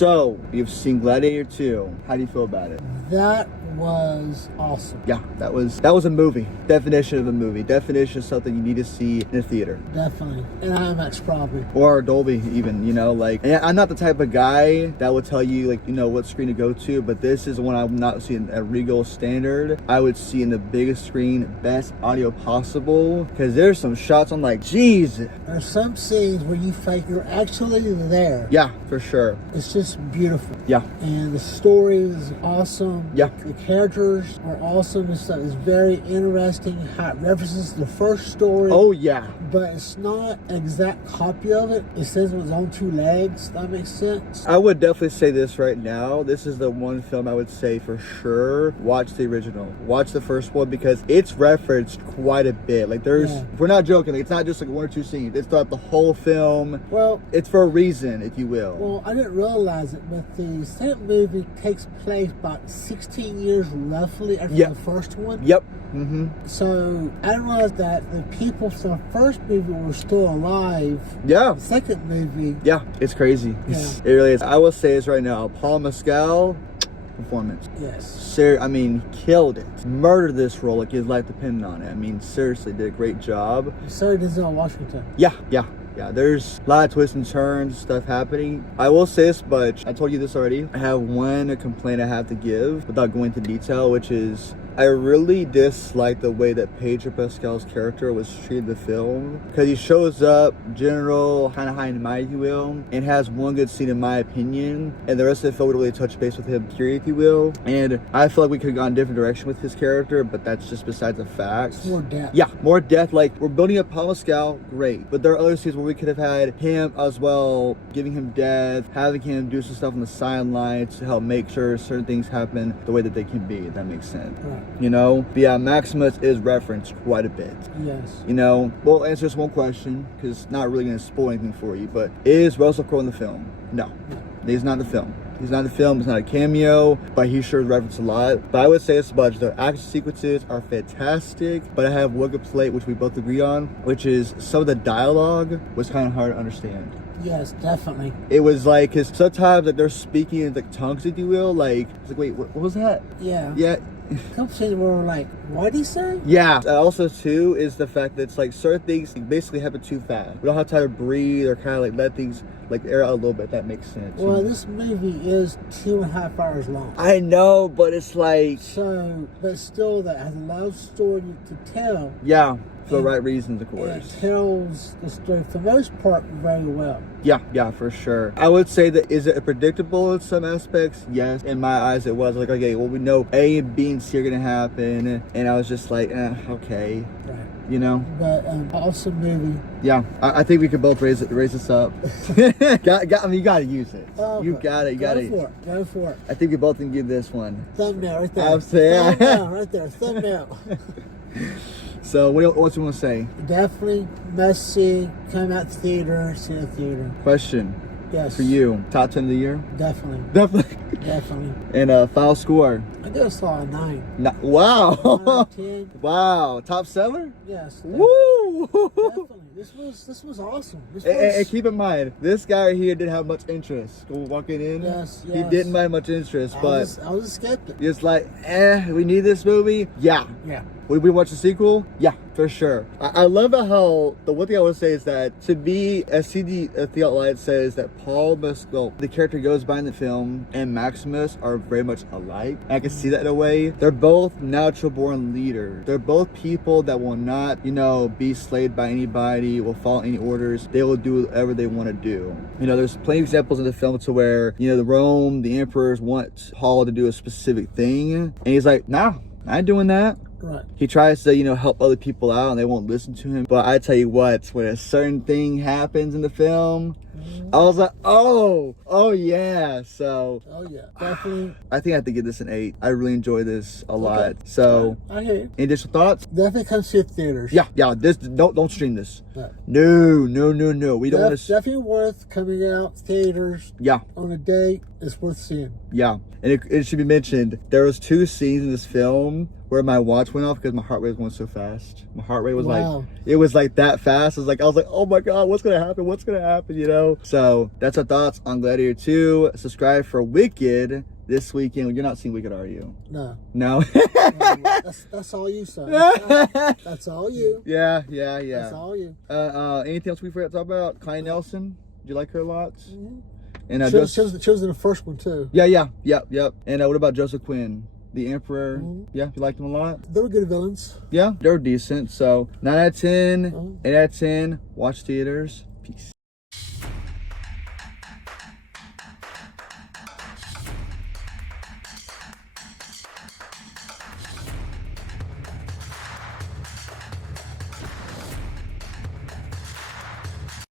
So, you've seen Gladiator 2. How do you feel about it? That was awesome. Yeah, that was a movie. Definition of a movie. Definition of something you need to see in a theater. Definitely. And IMAX probably. Or Dolby even, you know, like, and I'm not the type of guy that would tell you, like, you know, what screen to go to, but this is one I would not see at Regal Standard. I would see in the biggest screen, best audio possible, because there's some shots I'm like, geez. There's some scenes where you feel like you're actually there. Yeah, for sure. It's just beautiful. Yeah. And the story is awesome. Yeah. The characters are awesome. It's very interesting how it references the first story. Oh, yeah. But it's not an exact copy of it. It says with its own two legs. That makes sense. I would definitely say this right now. This is the one film I would say for sure. Watch the original. Watch the first one because it's referenced quite a bit. Like we're not joking. Like, it's not just like one or two scenes. It's throughout the whole film. Well, it's for a reason, if you will. Well, I didn't realize it, but the second movie takes place about 16 years roughly after the first one. Yep. Mm-hmm. So I didn't realize that the people from the first movie were still alive. Yeah. The second movie. Yeah, it's crazy. Yeah. It really is. I will say this right now. Paul Mescal, performance. Yes. I mean, killed it. Murdered this role like his life depended on it. I mean, seriously, did a great job. So Denzel Washington. Yeah. There's a lot of twists and turns, stuff happening. I will say this much. I told you this already. I have one complaint I have to give without going into detail, which is I really dislike the way that Pedro Pascal's character was treated in the film. Because he shows up, general, kind of high and mighty, if you will, and has one good scene in my opinion. And the rest of the film would really touch base with him, period, if you will. And I feel like we could have gone a different direction with his character, but that's just besides the fact. More depth. Yeah, more depth. Like, we're building up Paul Mescal, great. But there are other scenes where we could have had him as well, giving him depth, having him do some stuff on the sidelines to help make sure certain things happen the way that they can be, if that makes sense. Right. You know? But yeah, Maximus is referenced quite a bit. Yes. You know? We'll answer this one question, because it's not really going to spoil anything for you, but is Russell Crowe in the film? No. He's not in the film. He's not in the film, it's not a cameo, but he sure is referenced a lot. But I would say this much, the action sequences are fantastic, but I have one complaint which we both agree on, which is some of the dialogue was kind of hard to understand. Yes, definitely. It was like, cause sometimes like they're speaking in like tongues, if you will, like, it's like, wait, what was that? Yeah. Yeah. A couple scenes where we're like, what'd he say? Yeah. Also, too, is the fact that it's like certain things basically happen too fast. We don't have time to breathe or kind of like let things like air out a little bit. That makes sense. Well, this movie is 2.5 hours long. I know, but it's like... So, but still, that has a lot of story to tell. Yeah, for the right reasons, of course. It tells the story, for the most part, very well. Yeah, for sure. I would say that, is it predictable in some aspects? Yes. In my eyes, it was. Like, okay, well, we know A and B and C are going to happen. And I was just like, okay. Right. You know? But awesome movie. Yeah, I think we could both raise this up. I mean, you gotta use it. Oh, you gotta. Go for it. I think we both can give this one. Thumbnail right there. I'm saying. Thumbnail right there. Thumbnail. So, what else you want to say? Definitely must see. Come out to theater. See the theater. Question. Yes. For you, top 10 of the year? Definitely. And final score? I give a solid 9. Wow. 9, 10. Wow. Top seller? Yes. Woo! Definitely. This was awesome. And keep in mind, this guy right here didn't have much interest walking in. Yes. He didn't have much interest, but I was a skeptic. It's like, we need this movie? Yeah. Would we watch the sequel? Yeah, for sure. I love it how, the one thing I would say is that, to me, as CD Theotline says, that Paul Mescal, the character goes by in the film, and Maximus are very much alike. I can see that in a way. They're both natural born leaders. They're both people that will not, be slaved by anybody, will follow any orders. They will do whatever they want to do. There's plenty of examples in the film to where, the emperors want Paul to do a specific thing, and he's like, nah, I ain't doing that. Right. He tries to, help other people out and they won't listen to him. But I tell you what, when a certain thing happens in the film, I was like, oh yeah. So, oh yeah, definitely. I think I have to give this an 8. I really enjoy this a lot. So, I hear you. Any additional thoughts? Definitely come see it theaters. Yeah. This don't stream this. No. We don't want to. Definitely worth coming out theaters. Yeah. On a date, it's worth seeing. Yeah, and it should be mentioned, there was 2 scenes in this film where my watch went off because my heart rate was going so fast. My heart rate was Wow. it was like that fast. I was like, oh my God, what's gonna happen? What's gonna happen? You know? So that's our thoughts on Gladiator 2. Subscribe for Wicked this weekend. You're not seeing Wicked, are you? No. No? That's all you, son. That's all you. Yeah. That's all you. Anything else we forgot to talk about? Connie Nelson. Did you like her lots? Mm-hmm. And She was in the first one too. Yep. And what about Joseph Quinn, the Emperor? Mm-hmm. Yeah, you liked him a lot? They were good villains. Yeah, they were decent. So 9 out of 10, 8 out of 10. Watch theaters. Peace.